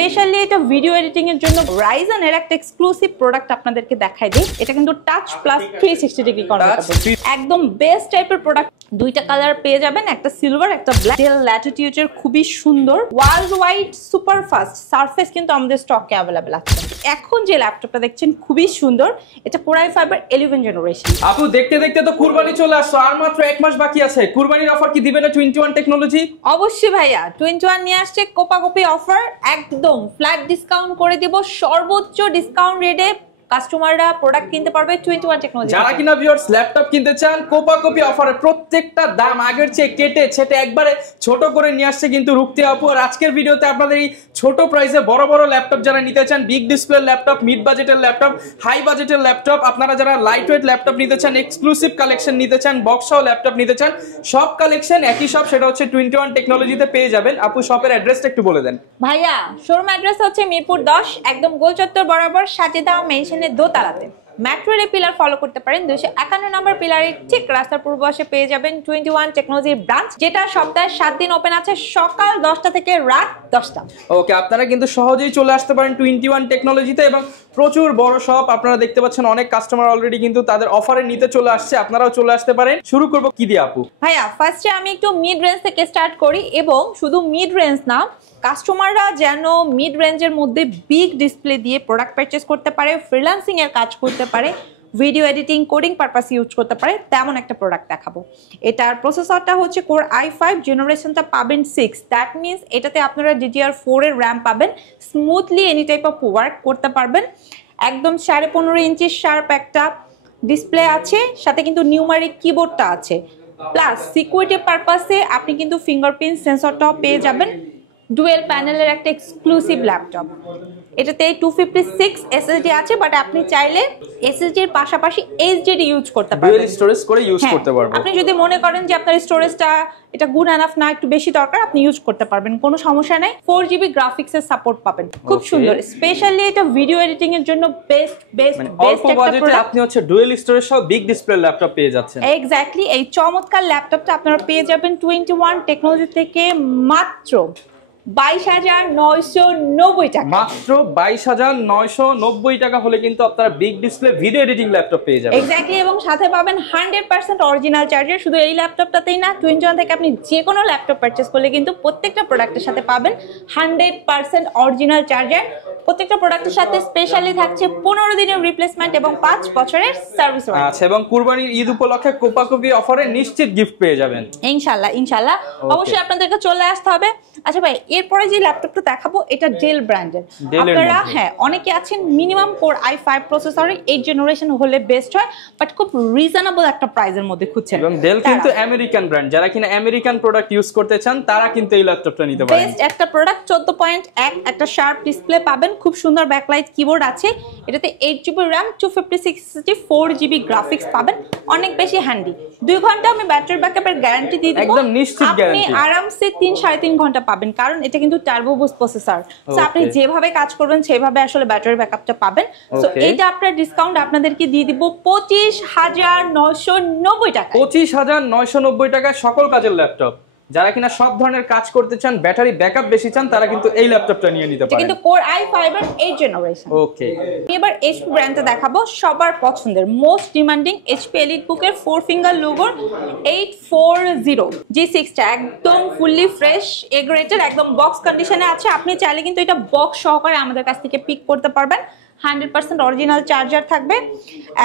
Specially এটা video editing এর জন্য Ryzen এর একটা এক্সক্লুসিভ প্রোডাক্ট আপনাদেরকে দেখাই দিই। এটা কিন্তু টাচ প্লাস 360 ডিগ্রি কনভার্টেবল, একদম বেস্ট টাইপের প্রোডাক্ট। দুইটা কালার পেয়ে যাবেন, একটা সিলভার একটা ব্ল্যাক। ডেল ল্যাটিটিউডের খুবই সুন্দর world wide super fast surface কিন্তু আমাদের স্টকে অ্যাভেলেবেল আছে। এখন যে ল্যাপটপটা দেখছেন খুবই সুন্দর, এটা Core i5 এর 11 জেনারেশন। আপু দেখতে দেখতে তো কুরবানি চলে আসছে, আর মাত্র 1 মাস বাকি আছে। কুরবানির অফার কি দিবেন না 21 টেকনোলজি? অবশ্যই ভাইয়া, 21 নিয়ে আসছে কোপাকপি অফার, একদম ফ্ল্যাট ডিসকাউন্ট করে দিব। সর্বোচ্চ ডিসকাউন্ট রেটে কাস্টমাররা প্রোডাক্ট কিনতে পারবে 21 টেকনোলজি। যারা কিনা ভিউয়ার্স ল্যাপটপ কিনতে চান, কোপাকপি অফারে প্রত্যেকটা দাম আগের চেয়ে কেটে ছেটে একবারে ছোট করে নিয়ে আসছে কিন্তু রুক্তি আপু। আর আজকের ভিডিওতে আপনাদের এই ছোট প্রাইসে বড় বড় ল্যাপটপ যারা নিতে চান, বিগ ডিসপ্লে ল্যাপটপ, মিড বাজেটের ল্যাপটপ, হাই বাজেটের ল্যাপটপ, আপনারা যারা লাইট ওয়েট ল্যাপটপ নিতে চান, এক্সক্লুসিভ কালেকশন নিতে চান, বক্স সহ ল্যাপটপ নিতে চান, সব কালেকশন একই শপ, সেটা হচ্ছে 21 টেকনোলজিতে পেয়ে যাবেন। আপু শপের অ্যাড্রেসটা একটু বলে দেন। ভাইয়া শোরুম অ্যাড্রেস হচ্ছে মিরপুর 10, একদম গোল চত্বর বরাবর সাজেদা মেনশনের দোতলাতে। মেট্রো রেল পিলার ফলো করতে পারেন, 251 নম্বর পিলারের ঠিক রাস্তার পূর্ব পাশে পেয়ে যাবেন 21 টেকনোলজির ব্রাঞ্চ, যেটা সপ্তাহে 7 দিন ওপেন আছে, সকাল 10টা থেকে রাত 10টা। ওকে, আপনারা কিন্তু সহজেই চলে আসতে পারেন 21 টেকনোলজিতে, এবং প্রচুর বড় শপ। আপনারা দেখতে পাচ্ছেন অনেক কাস্টমার অলরেডি কিন্তু তাদের অফারে নিতে চলে আসছে, আপনারাও চলে আসতে পারেন। শুরু করব কি দিয়ে আপু? ভাইয়া ফার্স্টে আমি একটু মিড রেঞ্জ থেকে স্টার্ট করি, এবং শুধু মিড রেঞ্জ না, কাস্টমাররা যেন মিড রেঞ্জের মধ্যে বিগ ডিসপ্লে দিয়ে প্রোডাক্ট পারচেস করতে পারে, ফ্রিল্যান্সিং এর কাজ করতে পারে, video editing coding purpose use করতে পারে, তেমন একটা প্রোডাক্ট দেখাবো। এটার প্রসেসরটা হচ্ছে Core i5, জেনারেশনটা পাবেন 6, দ্যাট মিনস এটাতে আপনারা DDR4 এর র্যাম পাবেন, smoothly any type of work করতে পারবেন। একদম 15.5 ইঞ্চি শার্প একটা ডিসপ্লে আছে, সাথে কিন্তু নিউমারিক কিবোর্ডটা আছে, প্লাস সিকিউরিটি পারপাসে আপনি কিন্তু ফিঙ্গারপ্রিন্ট সেন্সরটাও পেয়ে যাবেন। ডুয়েল প্যানেলের একটা এক্সক্লুসিভ ল্যাপটপ, এটাতে 256 এসএসডি আছে, বাট আপনি চাইলে এসএসডি এর পাশাপাশি এইচডিডি ইউজ করতে পারবেন, ডুয়াল স্টোরেজ করে ইউজ করতে পারবেন। আপনি যদি মনে করেন যে আপনার স্টোরেজটা এটা গুড এনাফ না, একটু বেশি দরকার, আপনি ইউজ করতে পারবেন, কোনো সমস্যা নাই। 4GB গ্রাফিক্স এর সাপোর্ট পাবেন, খুব সুন্দর। স্পেশালি এটা ভিডিও এডিটিং এর জন্য বেস্ট একটা প্রোডাক্ট। আপনি হচ্ছে ডুয়াল স্টোরেজ সহ বিগ ডিসপ্লে ল্যাপটপ পেয়ে যাচ্ছেন। এক্স্যাক্টলি, এই চমৎকার ল্যাপটপটা আপনারা পেয়ে যাবেন 21 টেকনোলজি থেকে মাত্র 22,990 টাকা। মাত্র 22,990 টাকা হলে কিন্তু আপনারা big display video editing laptop পেয়ে যাবেন। এক্স্যাক্টলি, এবং সাথে পাবেন 100% অরিজিনাল চার্জার। শুধু এই ল্যাপটপটাতেই না, 21 থেকে আপনি যে কোনো ল্যাপটপ পারচেজ করলে কিন্তু প্রত্যেকটা প্রোডাক্টের সাথে পাবেন 100% অরিজিনাল চার্জার। প্রত্যেকটা প্রোডাক্টের সাথে স্পেশালি থাকছে 15 দিনের রিপ্লেসমেন্ট এবং 5 বছরের সার্ভিস ওয়ারেন্টি। আচ্ছা, এবং কুরবানির ঈদ উপলক্ষে কোপাকপি অফারে নিশ্চিত গিফট পেয়ে যাবেন ইনশাআল্লাহ। অবশ্যই আপনাদেরকে চলে আসতে হবে। আচ্ছা ভাই, এরপরে যে ল্যাপটপটা দেখাবো এটা ডেল ব্র্যান্ডের। আপনারা অনেকে আছেন মিনিমাম Core i5 প্রসেসরের 8 জেনারেশন হলে বেস্ট হয়, বাট খুব রিজনেবল একটা প্রাইসের মধ্যে খুঁজছেন। এবং ডেল কিন্তু আমেরিকান ব্র্যান্ড, যারা কিনা আমেরিকান প্রোডাক্ট ইউজ করতে চান তারা কিন্তু এই ল্যাপটপটা নিতে পারেন। বেস্ট একটা প্রোডাক্ট, 14.1 একটা শার্প ডিসপ্লে পাবেন, খুব সুন্দর ব্যাকলাইট কিবোর্ড আছে, এটাতে 8GB RAM, 256 4GB গ্রাফিক্স পাবেন, অনেক বেশি হ্যান্ডি। 2 ঘন্টা আমি ব্যাটারি ব্যাকআপের গ্যারান্টি দিয়ে দেব, একদম নিশ্চিত গ্যারান্টি। আপনি আরামসে 3-3.5 ঘন্টা পাবেন, কারণ এটা কিন্তু টার্বো বুস্ট প্রসেসর। সো আপনি যেভাবে কাজ করবেন সেভাবে আসলে ব্যাটারি ব্যাকআপটা পাবেন। সো এইটা আপনার ডিসকাউন্ট আপনাদেরকে দিয়ে দিব 25,990 টাকা। 25,990 টাকায় সকল কাজের ল্যাপটপ। যারা কিনা সব ধরনের কাজ করতে চান, ব্যাটারি ব্যাকআপ বেশি চান, তারা কিন্তু এই ল্যাপটপটা নিয়ে নিতে পারেন। কিন্তু Core i5 এর 8 জেনারেশন। ওকে, এবার HP ব্র্যান্ডটা দেখাবো, সবার পছন্দের মোস্ট ডিমান্ডিং HP EliteBook এর 4 ফিঙ্গার লোগোর 840 G6 টা একদম ফুললি ফ্রেশ এ গ্রেডের, একদম বক্স কন্ডিশনে আছে। আপনি চাইলে কিন্তু এটা বক্স সহকারে আমাদের কাছ থেকে পিক করতে পারবেন। 100% অরিজিনাল চার্জার থাকবে,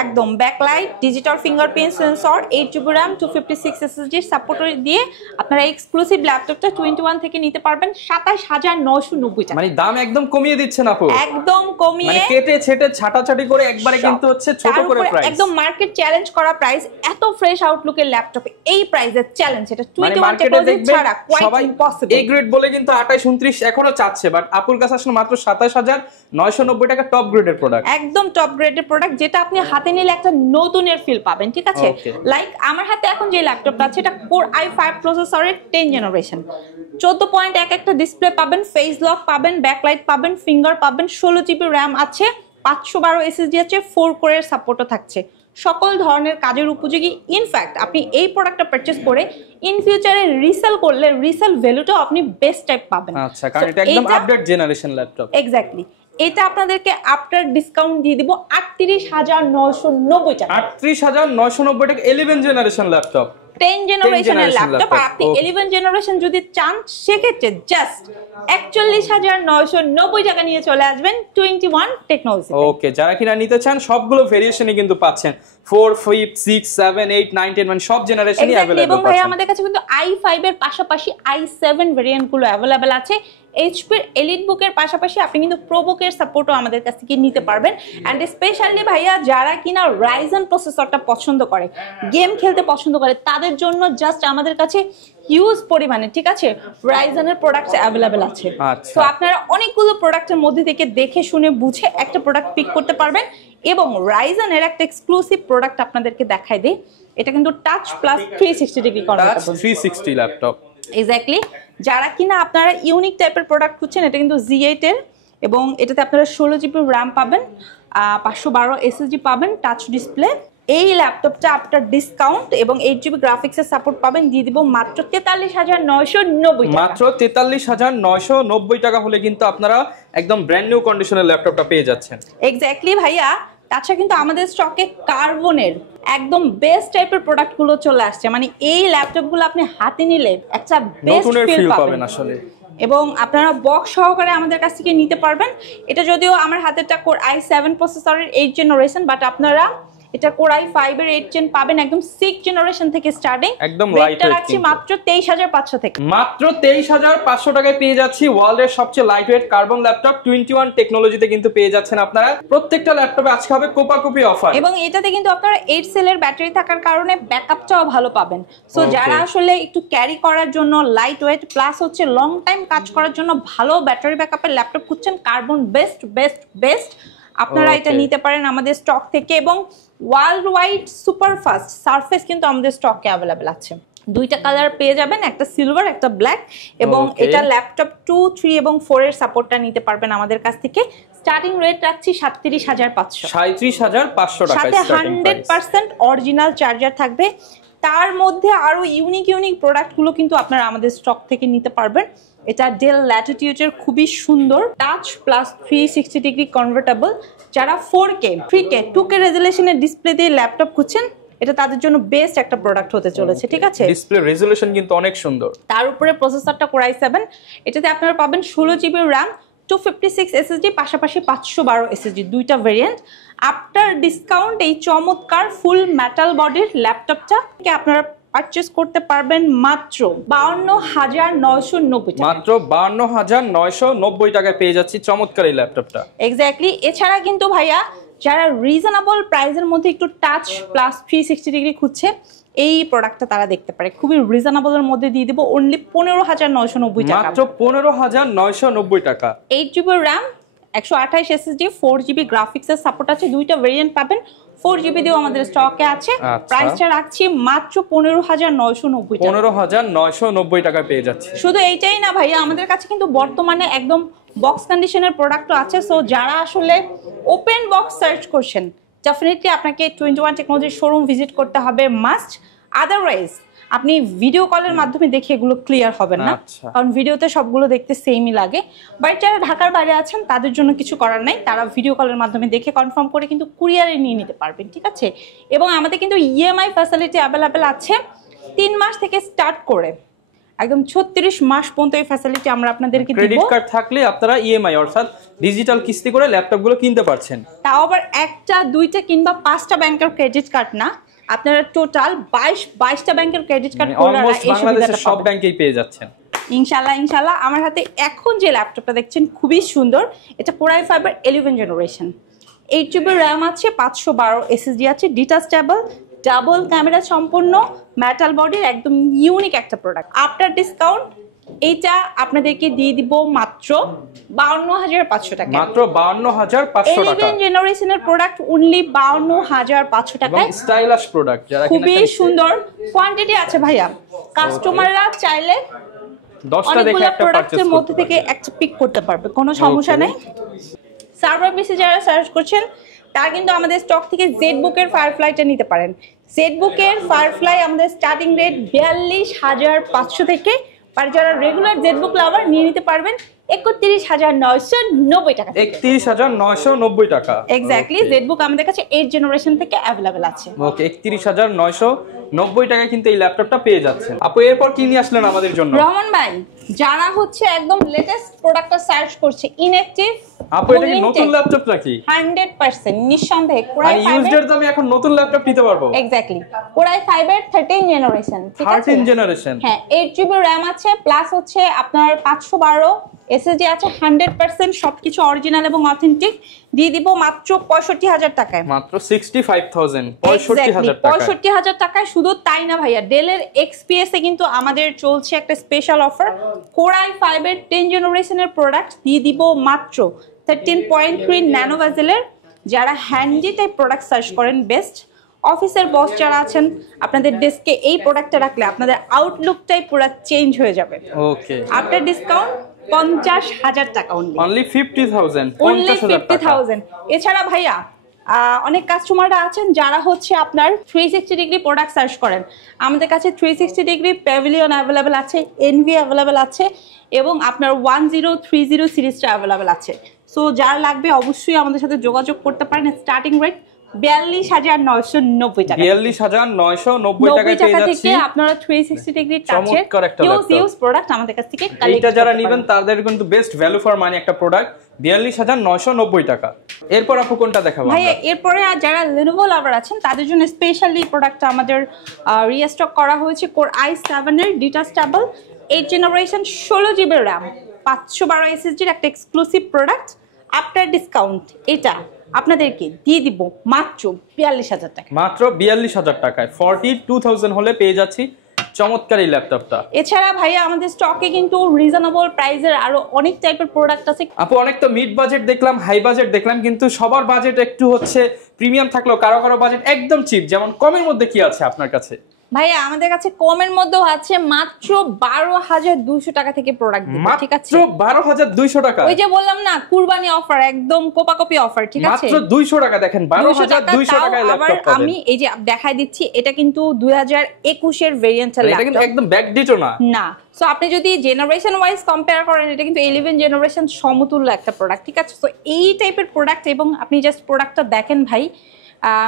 একদম backlight, digital fingerprint sensor, 8GB RAM, 256 SSD support দিয়ে আপনারা এক্সক্লুসিভ ল্যাপটপটা 21 থেকে নিতে পারবেন 27,990 টাকা। মানে দাম একদম কমিয়ে দিচ্ছেন আপু, একদম কমিয়ে, মানে কেটে ছেটে ছাটাছাটি করে একবারে কিন্তু হচ্ছে ছোট করে প্রাইস, একদম মার্কেট চ্যালেঞ্জ করা প্রাইস। এত ফ্রেশ আউটলুকের ল্যাপটপে এই প্রাইসের চ্যালেঞ্জ, এটা 21 টেকনোলজি ছাড়া কোয়াইট ইম্পসিবল। এই গ্রেড বলে কিন্তু 28-29 এখনো চাচ্ছে, বাট আপুর কাছে আসলে মাত্র 27,990 টাকা টপ গ্রেড প্রোডাক্ট, একদম টপ গ্রেডের প্রোডাক্ট, যেটা আপনি হাতে নিলে একটা নতুনের ফিল পাবেন। ঠিক আছে, লাইক আমার হাতে এখন যে ল্যাপটপটা আছে এটা Core i5 প্রসেসরের 10 জেনারেশন, 14.1 একটা ডিসপ্লে পাবেন, ফেস লক পাবেন, ব্যাকলাইট পাবেন, ফিঙ্গার পাবেন, 16GB RAM আছে, 512 SSD আছে, 4 কোরের সাপোর্টও থাকছে। সকল ধরনের কাজের উপযোগী। ইনফ্যাক্ট আপনি এই প্রোডাক্টটা পারচেজ করে ইন ফিউচারে রিসেল করলে রিসেল ভ্যালুটাও আপনি বেস্ট টাইপ পাবেন। আচ্ছা, কারণ এটা একদম আপডেট জেনারেশন ল্যাপটপ। এক্স্যাক্টলি, এটা আপনাদেরকে আফটার ডিসকাউন্ট দিয়ে দিব ৩৮,৯৯০ টাকা। ৩৮,৯৯০ টাকা 11 জেনারেশন ল্যাপটপ, 10 জেনারেশনের ল্যাপটপ। আর আপনি 11 জেনারেশন যদি চান সেক্ষেত্রে জাস্ট ৪১,৯৯০ টাকা নিয়ে চলে আসবেন 21 টেকনোলজি। ওকে, যারা কিনা নিতে চান সবগুলো ভেরিয়েশনই কিন্তু পাচ্ছেন, 4, 5, 6, 7, 8, 9, 10 মানে সব জেনারেশনই अवेलेबल এবং ভাই পাচ্ছেন। আমাদের কাছে কিন্তু i5 এর পাশাপাশি i7 ভেরিয়েন্ট গুলো अवेलेबल আছে। এইচপি এলিট বুকের পাশাপাশি আপনি কিন্তু প্রোবুকের সাপোর্টও আমাদের কাছ থেকে নিতে পারবেন। এন্ড স্পেশালি ভাইয়া যারা কিনা রাইজেন প্রসেসরটা পছন্দ করে, গেম খেলতে পছন্দ করে, তাদের জন্য জাস্ট আমাদের কাছে হিউজ পরিমাণে, ঠিক আছে, রাইজেনের প্রোডাক্টস अवेलेबल আছে। তো আপনারা অনেকগুলো প্রোডাক্টের মধ্যে থেকে দেখে শুনে বুঝে একটা প্রোডাক্ট পিক করতে পারবেন। এবং রাইজেনের একটা এক্সক্লুসিভ প্রোডাক্ট আপনাদেরকে দেখাই দিই, এটা কিন্তু touch plus 360 degree convertible 360 laptop. Exactly, যারা কিনা আপনারা ইউনিক টাইপের প্রোডাক্ট খুঁজছেন, এটা কিন্তু Z8 এর এবং এটাতে আপনারা 16 জিবি র্যাম পাবেন, 512 এসএসডি পাবেন, টাচ ডিসপ্লে। এই ল্যাপটপটা আপনার ডিসকাউন্ট এবং 8 জিবি গ্রাফিক্সের সাপোর্ট পাবেন দিয়ে দিব মাত্র ৪৩,৯৯০ টাকা। মাত্র ৪৩,৯৯০ টাকা হলে কিন্তু আপনারা একদম ব্র্যান্ড নিউ কন্ডিশনের ল্যাপটপটা পেয়ে যাচ্ছেন। এক্স্যাক্টলি ভাইয়া, তাছাড়া কিন্তু আমাদের স্টকে কার্বনের একদম বেস্ট টাইপের প্রোডাক্টগুলো চলে আসছে। মানে এই ল্যাপটপগুলো আপনি হাতে নিলে একটা বেস্ট ফিল পাবেন আসলে, এবং আপনারা বক্স সহকারে আমাদের কাছ থেকে নিতে পারবেন। এটা যদিও আমার হাতেরটা কোর i7 প্রসেসরের 8 জেনারেশন, বাট আপনারা এটা কোর i5 এর 8 জেন পাবেন একদম 6 জেনারেশন থেকে স্টার্টিং। একদম লাইট ওয়েট রাখছি মাত্র 23,500 থেকে। মাত্র 23,500 টাকায় পেয়ে যাচ্ছি ওয়ার্ল্ডের সবচেয়ে লাইট ওয়েট কার্বন ল্যাপটপ 21 টেকনোলজিতে কিন্তু পেয়ে যাচ্ছেন আপনারা। প্রত্যেকটা ল্যাপটপে আজকে হবে কোপাকুপি অফার এবং এটাতে কিন্তু আপনারা 8 সেলের ব্যাটারি থাকার কারণে ব্যাকআপটাও ভালো পাবেন। সো যারা আসলে একটু ক্যারি করার জন্য লাইট ওয়েট প্লাস হচ্ছে লং টাইম কাজ করার জন্য ভালো ব্যাটারি ব্যাকআপের ল্যাপটপ খুঁজছেন, কার্বন বেস্ট বেস্ট বেস্ট আপনারা এটা নিতে পারেন আমাদের স্টক থেকে। এবং world wide super fast surface কিন্তু আমাদের স্টকে अवेलेबल আছে। দুইটা কালার পেয়ে যাবেন, একটা সিলভার একটা ব্ল্যাক। এবং এটা ল্যাপটপ 2, 3 এবং 4 এর সাপোর্টটা নিতে পারবেন আমাদের কাছ থেকে। স্টার্টিং রেট রাখছি ৩৭,৫০০, ৩৭,৫০০ টাকা। সাথে 100% অরিজিনাল চার্জার থাকবে। তার মধ্যে আরো ইউনিক প্রোডাক্টগুলো কিন্তু আপনারা আমাদের স্টক থেকে নিতে পারবেন। এটা ডেল ল্যাটিটিউডের খুবই সুন্দর টাচ প্লাস 360 ডিগ্রি কনভার্টেবল। যারা 4K, 3K, 2K রেজোলিউশনের ডিসপ্লে দিয়ে ল্যাপটপ খুঁজছেন, এটা তাদের জন্য বেস্ট একটা প্রোডাক্ট হতে চলেছে, ঠিক আছে। ডিসপ্লে রেজোলিউশন কিন্তু অনেক সুন্দর। তার উপরে প্রসেসরটা কোর i7, এটাতে আপনারা পাবেন 16 জিবি র্যাম, 256 এসএসডি, পাশাপাশি 512 এসএসডি, দুইটা ভেরিয়েন্ট। আফটার ডিসকাউন্ট এই চমৎকার ফুল মেটাল বডির ল্যাপটপটা আপনারা পারচেজ করতে পারবেন মাত্র 52,990 টাকা। মাত্র 52,990 টাকায় পেয়ে যাচ্ছি চমৎকার এই ল্যাপটপটা। এক্স্যাক্টলি। এছাড়া কিন্তু ভাইয়া যারা রিজনেবল প্রাইসের মধ্যে একটু টাচ প্লাস 360 ডিগ্রি খুঁজছে, এই প্রোডাক্টটা তারা দেখতে পারে। খুবই রিজনেবলের মধ্যে দিয়ে দিব অনলি 15,990 টাকা। মাত্র 15,990 টাকা। 8 জিবি র্যাম, 128 এসএসডি, 4 জিবি গ্রাফিক্সের সাপোর্ট আছে, দুইটা ভেরিয়েন্ট পাবেন। 4 জিবি দিয়েও আমাদের স্টকে আছে। প্রাইসটা রাখছি মাত্র 15,990 টাকা। 15,990 টাকায় পেয়ে যাচ্ছে। শুধু এইটাই না ভাইয়া, আমাদের কাছে কিন্তু বর্তমানে একদম বক্স কন্ডিশনের প্রোডাক্টও আছে। সো যারা আসলে ওপেন বক্স সার্চ করছেন, ডেফিনেটলি আপনাকে 21 টেকনোলজির শোরুম ভিজিট করতে হবে মাস্ট। আদারওয়াইজ আপনি ভিডিও কলের মাধ্যমে দেখে এগুলো ক্লিয়ার হবেন না, কারণ ভিডিওতে সবগুলো দেখতে সেমই লাগে। বাট যারা ঢাকার বাইরে আছেন তাদের জন্য কিছু করার নাই, তারা ভিডিও কলের মাধ্যমে দেখে কনফার্ম করে কিন্তু কুরিয়ারে নিয়ে নিতে পারবেন, ঠিক আছে। এবং আমাদের কিন্তু ইএমআই ফ্যাসিলিটি অ্যাভেলেবেল আছে 3 মাস থেকে স্টার্ট করে একদম 36 মাস পর্যন্ত এই ফ্যাসিলিটি আমরা আপনাদেরকে দিব। ক্রেডিট কার্ড থাকলে আপনারা ইএমআই অর্থাৎ ডিজিটাল কিস্তি করে ল্যাপটপগুলো কিনতে পারছেন। তাও আবার একটা, দুইটা কিংবা 5টা ব্যাংকের ক্রেডিট কার্ড না, আপনারা টোটাল 22টা ব্যাংকের ক্রেডিট কার্ড করে এই সুবিধাটা সব ব্যাংকেই পেয়ে যাচ্ছেন ইনশাআল্লাহ। আমার হাতে এখন যে ল্যাপটপটা দেখছেন খুবই সুন্দর, এটা কোর i5 এর 11 জেনারেশন, 8 জিবি র্যাম আছে, 512 এসএসডি আছে, ডিটাচেবল, ডাবল ক্যামেরা সম্পন্ন, মেটাল বডির একদম ইউনিক একটা প্রোডাক্ট। আফটার ডিসকাউন্ট এইটা আপনাদেরকে দিয়ে দিব মাত্র 52,500 টাকা। মাত্র 52,500 টাকা। 11 জেনারেশনের প্রোডাক্ট অনলি 52,500 টাকায়। স্টাইলিশ প্রোডাক্ট, যারা খুবই সুন্দর কোয়ান্টিটি আছে ভাইয়া। কাস্টমাররা চাইলে 10টা দেখে একটা প্রোডাক্টের মধ্যে থেকে একটা পিক করতে পারবে, কোনো সমস্যা নেই। সার্ভার পিসি যারা সার্চ করছেন তারা কিন্তু আমাদের স্টক থেকে জেডবুকের ফায়ারফ্লাইটা নিতে পারেন। জেডবুকের ফায়ারফ্লাই আমাদের স্টার্টিং রেট 42,500 থেকে, আর যারা রেগুলার জেডবুক লাভার নিয়ে নিতে পারবেন 31,990 টাকা। 31,990 টাকা এক্স্যাক্টলি। জেডবুক আমাদের কাছে 8 জেনারেশন থেকে অ্যাভেলেবেল আছে। ওকে, 31,990 টাকা কিন্তু এই ল্যাপটপটা পেয়ে যাচ্ছেন। আপু এরপর কি নিয়ে আসলেন আমাদের জন্য? রহমান ভাই, যারা হচ্ছে একদম লেটেস্ট প্রোডাক্টটা সার্চ করছে, ইনঅ্যাকটিভ আপু এটা কি নতুন ল্যাপটপ নাকি? 100% নিঃসন্দেহে কোরাই 5 ইউজড এর দামে এখন নতুন ল্যাপটপ নিতে পারবো। এক্স্যাক্টলি। কোরাই 5 এর 13 জেনারেশন, ঠিক আছে? 13 জেনারেশন, হ্যাঁ, 8 জিবি র‍্যাম আছে, প্লাস হচ্ছে আপনার 512 এসএসডি আছে, 100% সবকিছু অরিজিনাল এবং অথেন্টিক। দিয়ে দিব মাত্র 65,000 টাকায়। মাত্র 65,000, 65,000 টাকা। 65,000 টাকায়। শুধু তাই না ভাইয়া, ডেলের এক্সপিএস এ কিন্তু আমাদের চলছে একটা স্পেশাল অফার। কোরাই 5 এর 10 জেনারেশনের প্রোডাক্ট দিয়ে দিব মাত্র 13.3 ন্যানো বেজেলের। যারা হ্যান্ডি টাইপ প্রোডাক্ট সার্চ করেন, বেস্ট অফিসের বস যারা আছেন, আপনাদের ডেস্কে এই প্রোডাক্টটা রাখলে আপনাদের আউটলুকটাই পুরো চেঞ্জ হয়ে যাবে। ওকে, আফটার ডিসকাউন্ট 50,000 টাকা অনলি 50,000, 50,000। এছাড়া ভাইয়া অনেক কাস্টমাররা আছেন যারা হচ্ছে আপনার 360 ডিগ্রি প্রোডাক্ট সার্চ করেন। আমাদের কাছে 360 ডিগ্রি প্যাভিলিয়ন অ্যাভেলেবেল আছে, এনভি অ্যাভেলেবেল আছে, এবং আপনার 1030 সিরিজটা অ্যাভেলেবেল আছে। সো যার লাগবে অবশ্যই আমাদের সাথে যোগাযোগ করতে পারেন। স্টার্টিং রেট 42,990 টাকা। 42,990 টাকায় পেয়ে যাচ্ছি। থেকে আপনারা 360 ডিগ্রি টাচের ইউজ প্রোডাক্ট আমাদের কাছ থেকে কালেক্ট এটা যারা নেবেন তাদের কিন্তু বেস্ট ভ্যালু ফর মানি একটা প্রোডাক্ট, 42,990 টাকা। এরপর আপু কোনটা দেখাবো? ভাই এরপরে যারা Lenovo লাভার আছেন তাদের জন্য স্পেশালি প্রোডাক্টটা আমাদের রিস্টক করা হয়েছে। Core i7 এর detachable 8 generation 16 GB RAM 512 SSD এর একটা এক্সক্লুসিভ প্রোডাক্ট। আফটার ডিসকাউন্ট এটা আপনাদেরকে দিয়ে দিব মাত্র 42,000 টাকা। মাত্র 42,000 টাকায় 42,000 হলে পেয়ে যাচ্ছি চমৎকার এই ল্যাপটপটা। এছাড়া ভাইয়া আমাদের স্টকে কিন্তু রিজনেবল প্রাইসের আরো অনেক টাইপের প্রোডাক্ট আছে। আপু অনেক তো মিড বাজেট দেখলাম, হাই বাজেট দেখলাম, কিন্তু সবার বাজেট একটু হচ্ছে প্রিমিয়াম থাকলেও কারো কারো বাজেট একদম চিপ। যেমন কমের মধ্যে কি আছে আপনার কাছে? ভাইয়া আমাদের কাছে কমের মধ্যেও আছে, মাত্র 12,200 টাকা থেকে প্রোডাক্ট দিব, ঠিক আছে? মাত্র 12,200 টাকা। ওই যে বললাম না, কুরবানি অফার, একদম কোপাকপি অফার, ঠিক আছে? মাত্র 200 টাকা। দেখেন 12,200 টাকায় ল্যাপটপ পাবেন। আমি এই যে দেখাই দিচ্ছি, এটা কিন্তু 2021 এর ভেরিয়েন্টের ল্যাপটপ, এটা কিন্তু একদম ব্যাকডেটও না। সো আপনি যদি জেনারেশন ওয়াইজ কম্পেয়ার করেন, এটা কিন্তু 11 জেনারেশন সমতুল্য একটা প্রোডাক্ট, ঠিক আছে? সো এই টাইপের প্রোডাক্ট, এবং আপনি জাস্ট প্রোডাক্টটা দেখেন ভাই,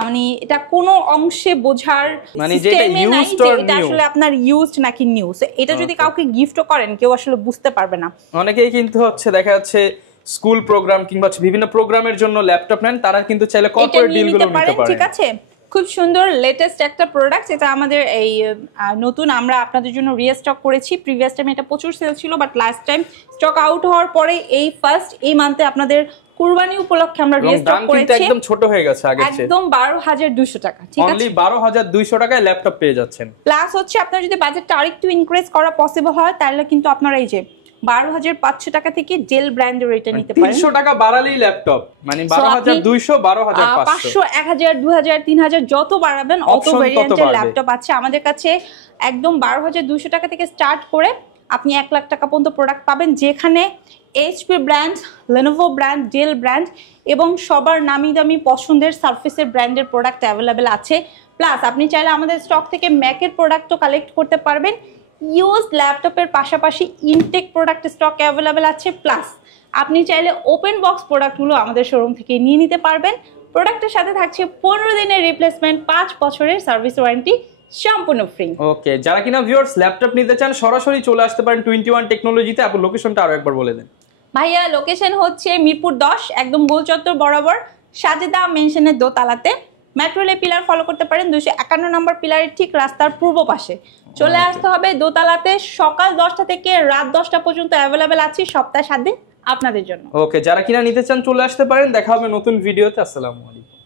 মানে এটা কোনো অংশে বোঝার মানে যেটা ইউজড অর নিউ, আসলে আপনার ইউজড নাকি নিউ। সো এটা যদি কাউকে গিফটও করেন, কেউ আসলে বুঝতে পারবে না। অনেকেই কিন্তু হচ্ছে দেখা যাচ্ছে স্কুল প্রোগ্রাম কিংবা বিভিন্ন প্রোগ্রামের জন্য ল্যাপটপ নেন, তারা কিন্তু চাইলে কর্পোরেট ডিলগুলো নিতে পারেন, ঠিক আছে? খুব সুন্দর লেটেস্ট একটা প্রোডাক্ট। এটা আমাদের এই নতুন আমরা আপনাদের জন্য রিস্টক করেছি। প্রিভিয়াস টাইম এটা প্রচুর সেল ছিল, but last time stock out হওয়ার পরে এই ফার্স্ট এই মান্থে আপনাদের কুরবানি উপলক্ষে আমরা রিস্টক করেছি। একদম ছোট হয়ে গেছে আগের চেয়ে, একদম 12,200 টাকা, ঠিক আছে? অনলি 12,200 টাকায় ল্যাপটপ পেয়ে যাচ্ছেন। প্লাস হচ্ছে আপনার যদি বাজেটটা আরেকটু ইনক্রিজ করা পসিবল হয়, তাহলে কিন্তু আপনারা এই যে 12,500 টাকা থেকে ডেল ব্র্যান্ডের এটা নিতে পারেন। 300 টাকা বাড়ালেই ল্যাপটপ, মানে 12,200, 12,500, 500, 1,000, 2,000, 3,000 যত বাড়াবেন অত ভেরিয়েন্টের ল্যাপটপ আছে আমাদের কাছে। একদম 12,200 টাকা থেকে স্টার্ট করে আপনি 1 লাখ টাকা পর্যন্ত প্রোডাক্ট পাবেন, যেখানে HP brand, Lenovo brand, del brand এবং সবার নামি দামি পছন্দের সারফেসের ব্র্যান্ডের প্রোডাক্ট অ্যাভেলেবেল আছে। প্লাস আপনি চাইলে আমাদের স্টক থেকে ম্যাকের প্রোডাক্টও কালেক্ট করতে পারবেন। ইউজড ল্যাপটপের পাশাপাশি ইনটেক প্রোডাক্ট স্টক অ্যাভেলেবেল আছে। প্লাস আপনি চাইলে ওপেন বক্স প্রোডাক্টগুলো আমাদের শোরুম থেকে নিয়ে নিতে পারবেন। প্রোডাক্টের সাথে থাকছে 15 দিনের রিপ্লেসমেন্ট, 5 বছরের সার্ভিস ওয়ারেন্টি, সম্পূর্ণ ফ্রি। ওকে, যারা কিনা ভিউয়ার্স ল্যাপটপ নিতে চান সরাসরি চলে আসতে পারেন 21 টেকনোলজিতে। আপনি লোকেশনটা আরো একবার বলে দেন। ভাইয়া লোকেশন হচ্ছে মিরপুর 10, একদম গোল চত্বর বরাবর সাজেদা মেনশনের দোতলাতে। মেট্রো রেল পিলার ফলো করতে পারেন, 251 নম্বর পিলারের ঠিক রাস্তার পূর্ব পাশে চলে আসতে হবে দোতলাতে। সকাল 10টা থেকে রাত 10টা পর্যন্ত অ্যাভেলেবেল আছে, সপ্তাহে 7 দিন আপনাদের জন্য। ওকে, যারা কিনা নিতে চান চলে আসতে পারেন। দেখা হবে নতুন ভিডিওতে। আসসালামু আলাইকুম।